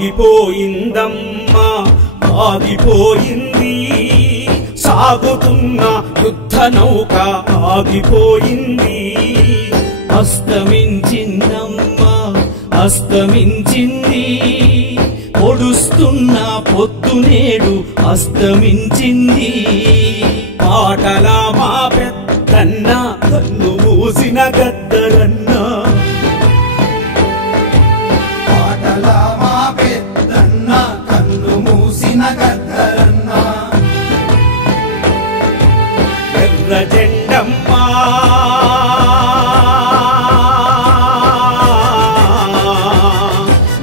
ఆగిపోయిందమ్మా ఆగిపోయింది సాగుతున్న యుద్ధ నౌక ఆగిపోయింది అస్తమించిందమ్మా అస్తమించింది పొడుస్తున్న పొద్దు నేడు అస్తమించింది పాటల మా పెద్దన్న కన్ను మూసిన గద్దరన్న పాటల మా పెద్దన్న కన్ను మూసిన గద్దరన్న ఎర్ర జెండమ్మా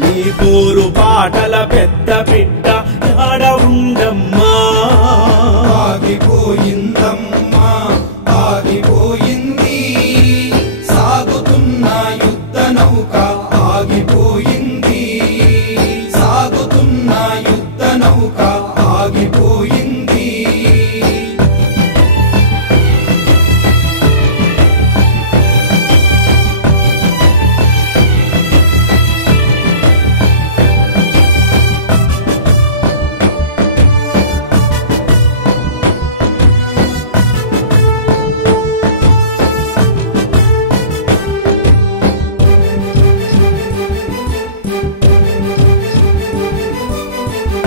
నీ పోరు పాటల పెద్ద బిడ్డ ఆడ ఉండమ్మా ఆగిపోయిందమ్మా ఆగిపోయింది సాగుతున్న యుద్ధ నౌక ఆగిపోయింది సాగుతున్న యుద్ధ నౌక ఆగిపోయింది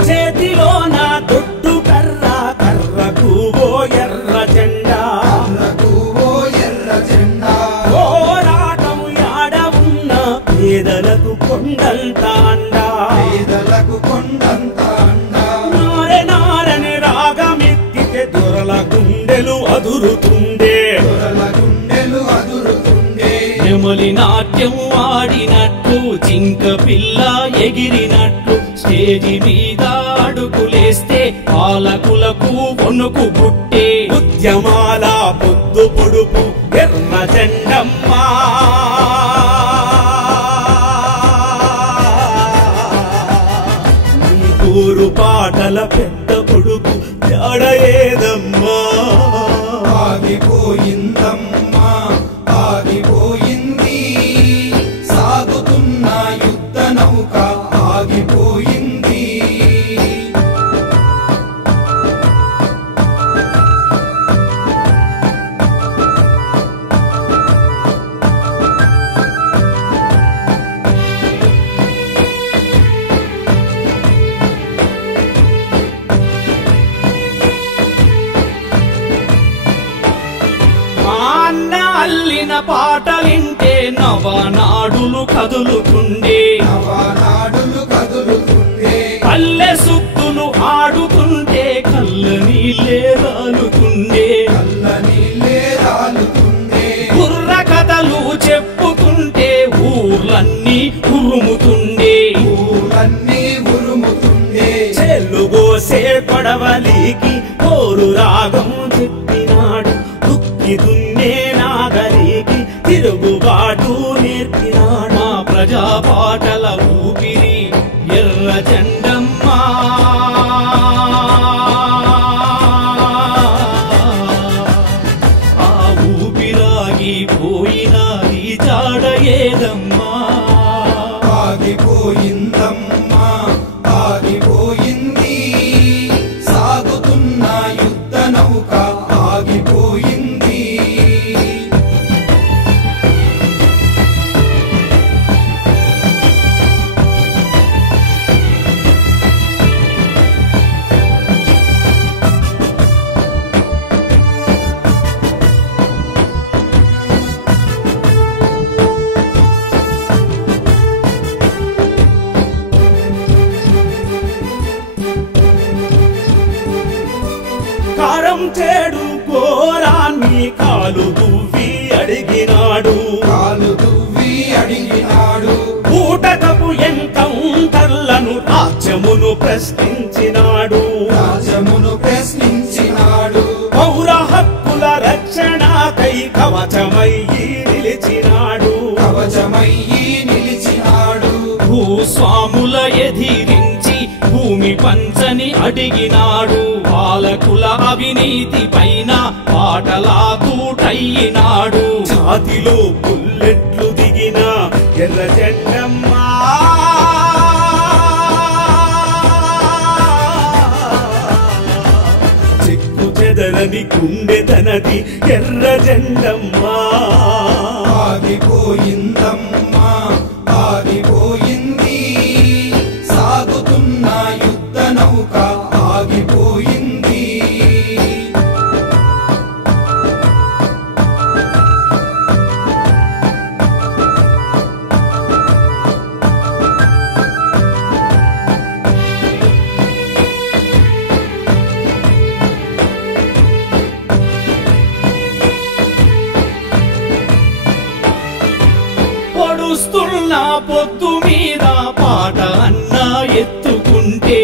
చేతిలో నా దొడ్డు కర్ర కర్రకు ఓ ఎర్ర జెండా కర్రకు ఓ ఎర్ర జెండా పోరాటం యాడ ఉన్న పేదలకు కొండంత అండా పేదలకు కొండంత అండా నారె నారని రాగమెత్తితే దొరల గుండెలు అదురుతుండే దొరల గుండెలు అదురుతుండే నెమలి నాట్యం ఆడినట్లు జింక పిల్ల ఎగిరినట్లు స్టేజి మీద అడుగులేస్తే పాలకులకు వణుకు పుట్టే ఉద్యమాల పొద్దు పొడుపు ఎర్ర జెండమ్మా నీ ఊరు పాటల పెద్ద కొడుకు జాడ ఏదమ్మా ఆగిపోయిందమ్మా ఆగిపోయింది సాగుతున్న యుద్ధ నౌక ఆగిపోయింది అల్లిన పాటలింటే నవనాడులు కదులుతుండే నవనాడులు కదులుతుండే పల్లె సుత్తులు ఆడుతుంటే కళ్ళ నీళ్ళే రాలుతుండే కళ్ళ నీళ్ళే రాలుతుండే కుర్ర కథలు చెప్పుతుంటే ఊర్లన్నీ ఉరుముతుండే ఊరన్నీ ఉరుముతుండే చెల్లుగోసే పడవలికి పోరు రాగం చెప్పినాడు దుక్కి దున్నే నాగలికి తిరుగుబాటు నేర్పినాడు మా ప్రజా పాటల ఊపిరి ఎర్ర జెండమ్మా ఆ ఊపిరాగి పోయినది జాడ ఏదమ్మా ఆగిపోయిందమ్మా ఆగిపోయింది సాగుతున్న యుద్ధ నౌక ఆగిపోయింది కారం చేడు ఘోరాన్ని కాలు దువ్వి అడిగినాడు కాలు దువ్వి అడిగినాడు ఊటకపు ఎన్కౌంటర్లను రాజ్యమును ప్రశ్నించినాడు రాజమును ప్రశ్నించినాడు పౌర హక్కుల రక్షణకై కవచమయ్యి నిలిచినాడు కవచమయ్యి నిలిచినాడు భూస్వాముల ఎదిరించి భూమి పంచని అడిగినాడు పాలకుల అవినీతి పైన పాటలా తూటయ్యినాడు ఛాతిలో బుల్లెట్లు దిగిన ఎర్ర జెండమ్మా ఎర్రని గుండె తనది ఎర్ర జెండమ్మా. ఆగిపోయిందమ్మా ఆగిపోయింది సాగుతున్న యుద్ధ నౌక ఆగిపోయింది. పొడుస్తున్న పొద్దు మీద పాట అన్నా ఎత్తుకుంటే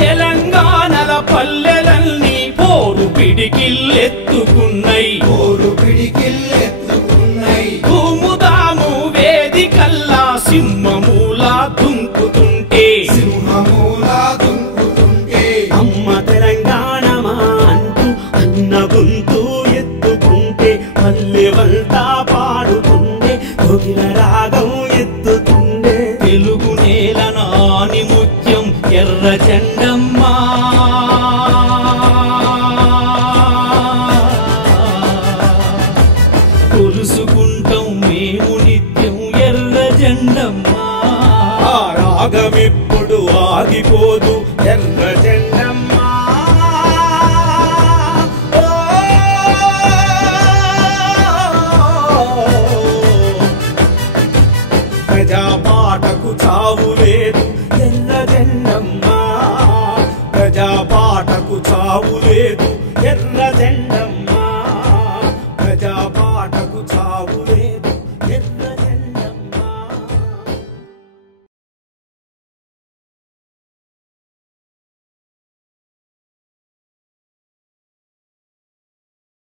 తెలంగాణల పల్లెలన్నీ పోరు పిడికిల్లెత్తుకున్నాయి. భూముదాము వేదికల్లా సింహమూలా దుంకుతుంటే అమ్మ తెలంగాణమా అంటూ అన్న గొంతు ఎత్తుకుంటే పల్లెవంతా పాడుతుండే కోకిల రాగం ఎత్తుతుండే. తెలుగు నేల నాని ముత్యం ఎర్ర జెండమ్మా. కొలుసుకుంటాం మేము నిత్యం ఎర్ర జెండమ్మా. ఆ రాగమెప్పుడు ఆగిపోదు ఎర్ర జెండమ్మా. ప్రజా పాటకు చావు లేదు ఎర్ర జెండమ్మా. ప్రజా పాటకు చావు లేదు ఎర్ర జెండమ్మా.